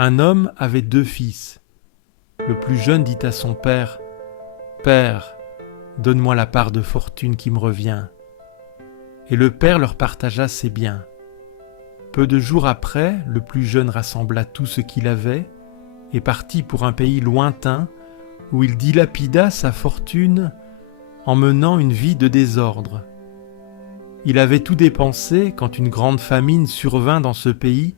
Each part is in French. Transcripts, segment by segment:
Un homme avait 2 fils. Le plus jeune dit à son père : « Père, donne-moi la part de fortune qui me revient. » Et le père leur partagea ses biens. Peu de jours après, le plus jeune rassembla tout ce qu'il avait et partit pour un pays lointain où il dilapida sa fortune en menant une vie de désordre. Il avait tout dépensé quand une grande famine survint dans ce pays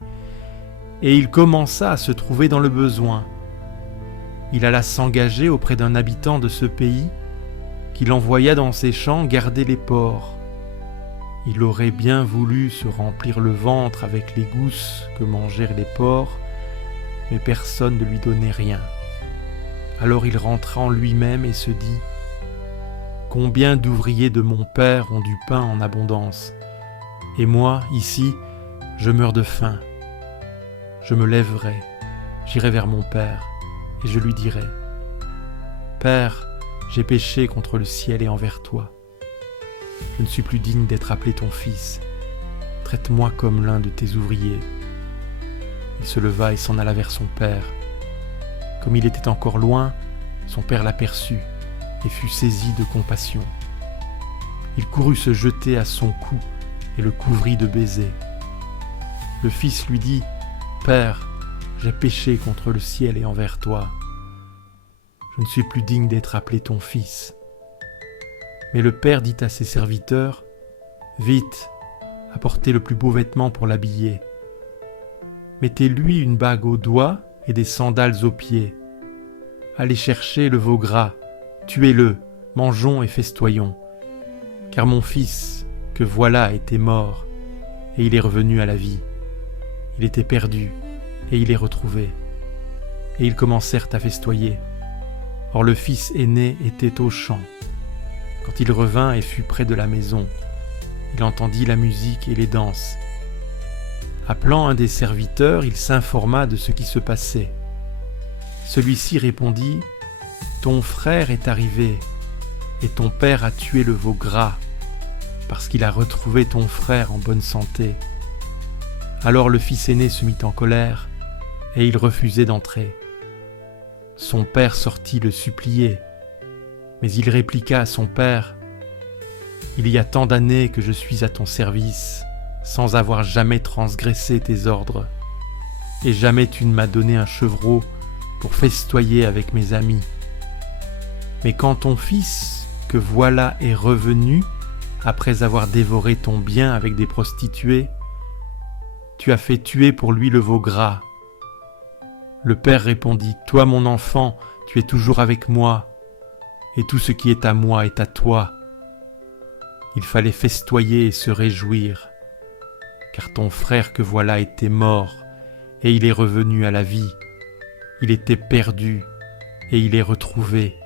et il commença à se trouver dans le besoin. Il alla s'engager auprès d'un habitant de ce pays qui l'envoya dans ses champs garder les porcs. Il aurait bien voulu se remplir le ventre avec les gousses que mangèrent les porcs, mais personne ne lui donnait rien. Alors il rentra en lui-même et se dit : « Combien d'ouvriers de mon père ont du pain en abondance, et moi, ici, je meurs de faim. Je me lèverai, j'irai vers mon père, et je lui dirai : Père, j'ai péché contre le ciel et envers toi. Je ne suis plus digne d'être appelé ton fils. Traite-moi comme l'un de tes ouvriers. » Il se leva et s'en alla vers son père. Comme il était encore loin, son père l'aperçut et fut saisi de compassion. Il courut se jeter à son cou et le couvrit de baisers. Le fils lui dit : « Père, j'ai péché contre le ciel et envers toi. Je ne suis plus digne d'être appelé ton fils. » Mais le père dit à ses serviteurs : « Vite, apportez le plus beau vêtement pour l'habiller. Mettez-lui une bague au doigt et des sandales aux pieds. Allez chercher le veau gras, tuez-le, mangeons et festoyons. Car mon fils, que voilà, était mort, et il est revenu à la vie. Il était perdu, et il est retrouvé. » Et ils commencèrent à festoyer. Or le fils aîné était au champ. Quand il revint et fut près de la maison, il entendit la musique et les danses. Appelant un des serviteurs, il s'informa de ce qui se passait. Celui-ci répondit : « Ton frère est arrivé, et ton père a tué le veau gras, parce qu'il a retrouvé ton frère en bonne santé. » Alors le fils aîné se mit en colère, et il refusait d'entrer. Son père sortit le supplier, mais il répliqua à son père : « Il y a tant d'années que je suis à ton service, sans avoir jamais transgressé tes ordres, et jamais tu ne m'as donné un chevreau pour festoyer avec mes amis. Mais quand ton fils, que voilà, est revenu, après avoir dévoré ton bien avec des prostituées, tu as fait tuer pour lui le veau gras. » Le père répondit : « Toi, mon enfant, tu es toujours avec moi, et tout ce qui est à moi est à toi. Il fallait festoyer et se réjouir, car ton frère que voilà était mort, et il est revenu à la vie. Il était perdu, et il est retrouvé.